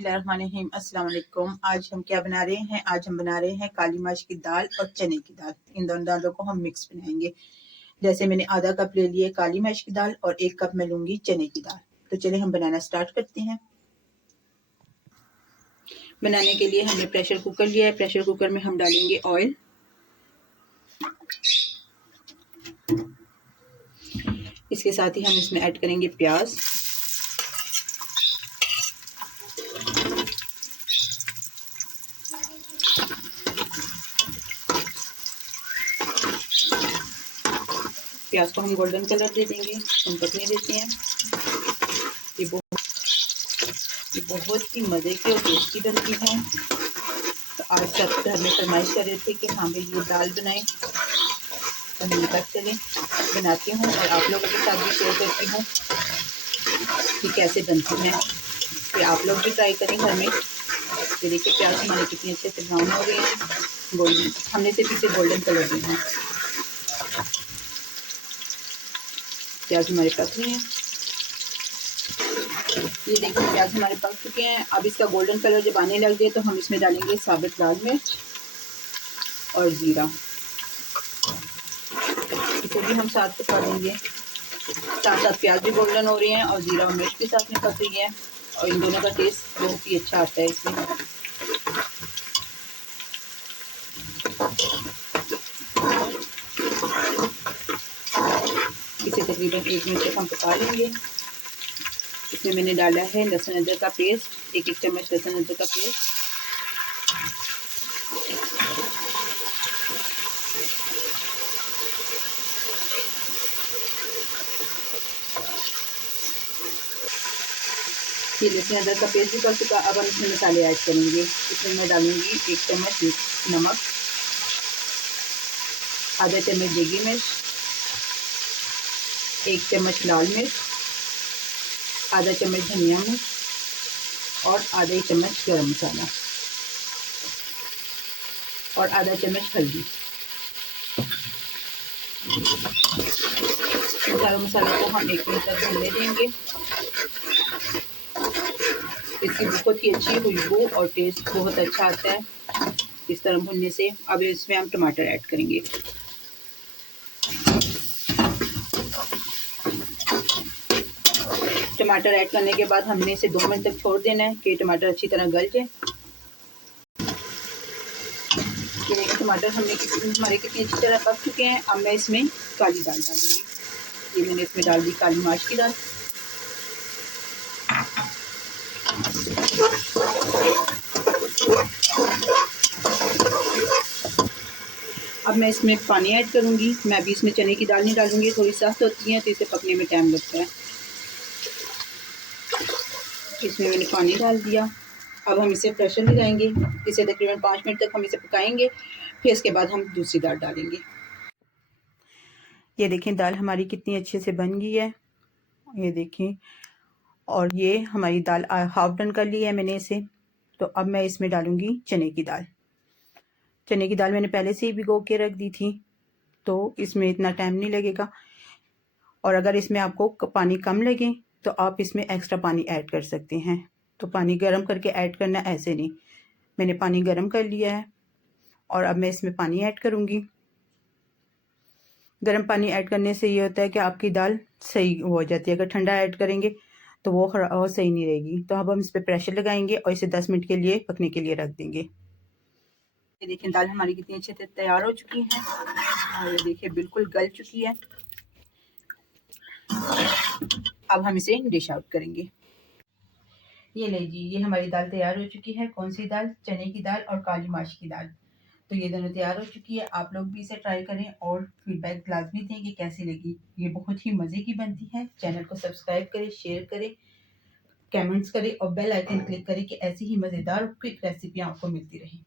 बिस्मिल्लाहिर्रहमानिर्रहीम। अस्सलाम वालेकुम। आज हम क्या बना रहे हैं? आज हम बना रहे हैं काली मर्च की दाल और चने की दाल। इन दोनों दालों को हम मिक्स बनाएंगे। जैसे मैंने आधा कप ले लिया काली मर्च की दाल और 1 कप मैं लूंगी चने की दाल। तो चलिए हम बनाना स्टार्ट करते हैं। बनाने के लिए हमने प्रेशर कुकर लिया है। प्रेशर कुकर में हम डालेंगे ऑयल। इसके साथ ही हम इसमें ऐड करेंगे प्याज। प्याज को हम गोल्डन कलर दे देंगे, हम पकने देते हैं। ये बहुत ही मज़े की और टेस्टी बनती है। तो आज सब घर में फरमाइश कर रहे थे कि हाँ भाई ये दाल बनाएं, तो मैं तक चलें बनाती हूँ और आप लोगों के साथ भी शेयर करती हूँ कि कैसे बनती है। कि आप लोग भी ट्राई करें घर में। ये देखिए प्याज हमारे कितने अच्छे से ब्राउन हो गए हैं, गोल्डन, हमने सिर्फ इसे गोल्डन कलर देना है। प्याज हमारे पक रहे हैं। ये देखिए प्याज हमारे पक चुके हैं। अब इसका गोल्डन कलर जब आने लग गए तो हम इसमें डालेंगे साबुत लाल मिर्च और ज़ीरा। इसे भी हम साथ पका देंगे। साथ साथ प्याज भी गोल्डन हो रहे हैं और ज़ीरा और मिर्च भी साथ में पक रही है और इन दोनों का टेस्ट बहुत ही अच्छा आता है इसमें। इसे तकरीबन 1 मिनट तक हम पका लेंगे। इसमें मैंने डाला है लहसुन अदरक का पेस्ट, 1 चम्मच लहसुन अदरक का पेस्ट। ये लहसुन अदरक का पेस्ट भी कर चुका। अब हम इसमें मसाले ऐड करेंगे। इसमें मैं डालूंगी 1 चम्मच नमक, आधा चम्मच देगी मिर्च, 1 चम्मच लाल मिर्च, आधा चम्मच धनिया मिर्च और आधा चम्मच गरम मसाला और आधा चम्मच हल्दी। सारा मसाला को हम 1 मिनट तक भूनने देंगे। इसकी बहुत ही अच्छी खुशबू और टेस्ट बहुत अच्छा आता है इस तरह भुनने से। अब इसमें हम टमाटर ऐड करेंगे। टमाटर ऐड करने के बाद हमने इसे 2 मिनट तक छोड़ देना है कि टमाटर अच्छी तरह गल जाए। ये देखिए टमाटर हमारे कितनी अच्छी तरह पक चुके हैं। अब मैं इसमें काली दाल डालूंगी। ये मैंने इसमें डाल दी काली मर्च की दाल। अब मैं इसमें पानी ऐड करूंगी। मैं अभी इसमें चने की दाल नहीं डालूंगी, थोड़ी सख्त होती है तो इसे पकने में टाइम लगता है। इसमें मैंने पानी डाल दिया। अब हम इसे प्रेशर लगाएंगे। इसे तकरीबन 5 मिनट तक हम इसे पकाएंगे। फिर इसके बाद हम दूसरी दाल डालेंगे। ये देखें दाल हमारी कितनी अच्छे से बन गई है, ये देखें। और ये हमारी दाल हाफ डन कर ली है मैंने इसे। तो अब मैं इसमें डालूंगी चने की दाल। चने की दाल मैंने पहले से ही भिगो के रख दी थी, तो इसमें इतना टाइम नहीं लगेगा। और अगर इसमें आपको पानी कम लगे तो आप इसमें एक्स्ट्रा पानी ऐड कर सकते हैं। तो पानी गर्म करके ऐड करना, ऐसे नहीं। मैंने पानी गर्म कर लिया है और अब मैं इसमें पानी ऐड करूँगी। गर्म पानी ऐड करने से ये होता है कि आपकी दाल सही हो जाती है। अगर ठंडा ऐड करेंगे तो वो सही नहीं रहेगी। तो अब हम इस पर प्रेशर लगाएंगे और इसे 10 मिनट के लिए पकने के लिए रख देंगे। ये देखिए दाल हमारी कितनी अच्छे से तैयार हो चुकी है और ये देखिए बिल्कुल गल चुकी है। अब हम इसे डिश आउट करेंगे। ये ले जी, ये हमारी दाल तैयार हो चुकी है। कौन सी दाल? चने की दाल और काली मर्च की दाल। तो ये दोनों तैयार हो चुकी है। आप लोग भी इसे ट्राई करें और फीडबैक लाजमी दें कि कैसी लगी। ये बहुत ही मज़े की बनती है। चैनल को सब्सक्राइब करें, शेयर करें, कमेंट्स करें और बेल आइकन क्लिक करें कि ऐसी ही मज़ेदार क्विक रेसिपियाँ आपको मिलती रहें।